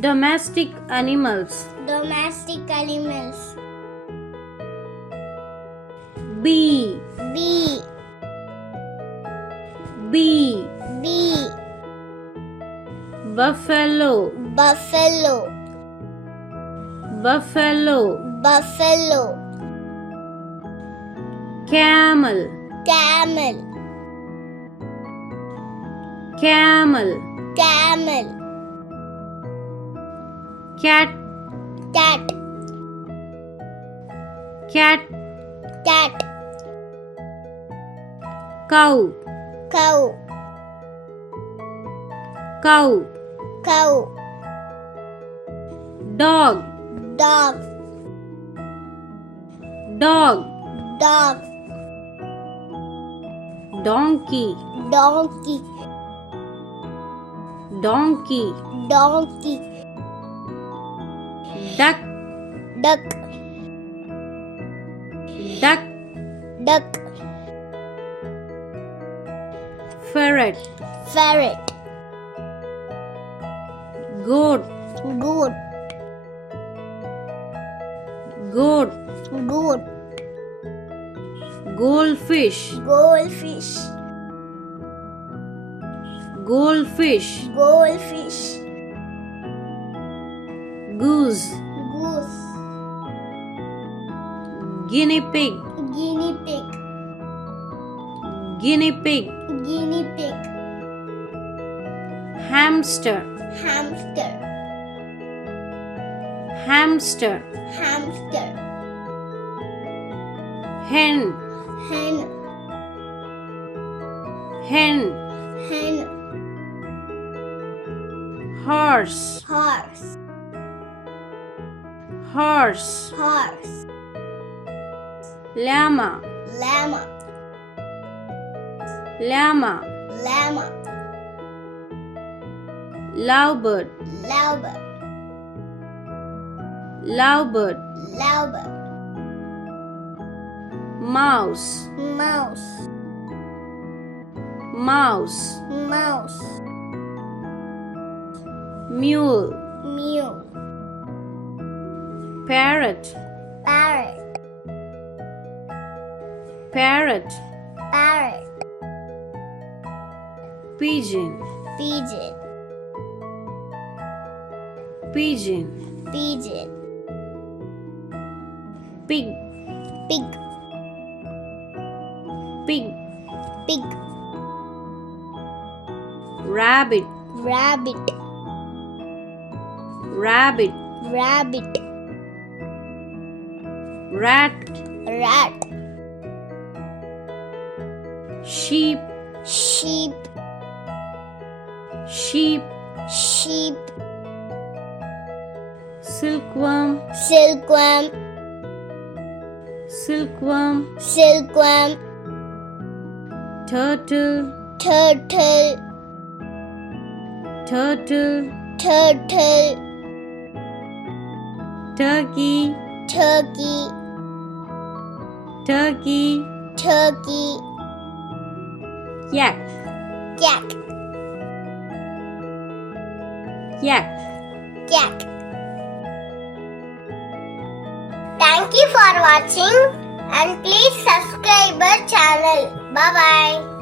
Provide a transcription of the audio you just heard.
Domestic animals. Domestic animals. Bee. Bee. Bee. Bee. Buffalo. Buffalo. Buffalo. Buffalo. Camel. Camel. Camel. Camel. Cat. Cat. Cat. Cat. Cow. Cow. Cow. Cow. Dog. Dog. Dog. Dog. Donkey. Donkey. Donkey. Donkey. Duck. Duck. Duck. Duck. Ferret. Ferret. Goat. Goat. Goat. Goat. Goldfish. Goldfish. Goldfish. Goldfish. Goose. Goose. Guinea pig. Guinea pig. Guinea pig. Guinea pig. Hamster. Hamster. Hamster. Hamster. Hen. Hen. Hen. Hen. Horse. Horse. Horse. Horse. Llama. Llama. Llama. Llama. Lovebird. Lovebird. Lovebird. Lovebird. Mouse. Mouse. Mouse. Mouse. Mule. Mule. Parrot. Parrot. Parrot. Parrot. Pigeon. Pigeon. Pigeon. Pigeon. Pig. Pig. Pig. Pig. Rabbit. Rabbit. Rabbit. Rabbit. Rat. Rat. Sheep. Sheep. Sheep. Sheep. Silkworm. Silkworm. Silkworm. Silkworm. Turtle. Turtle. Turtle. Turtle. Turkey. Turkey. Turkey. Turkey. Yak. Yak. Yak. Yak. Thank you for watching and please subscribe our channel. Bye bye.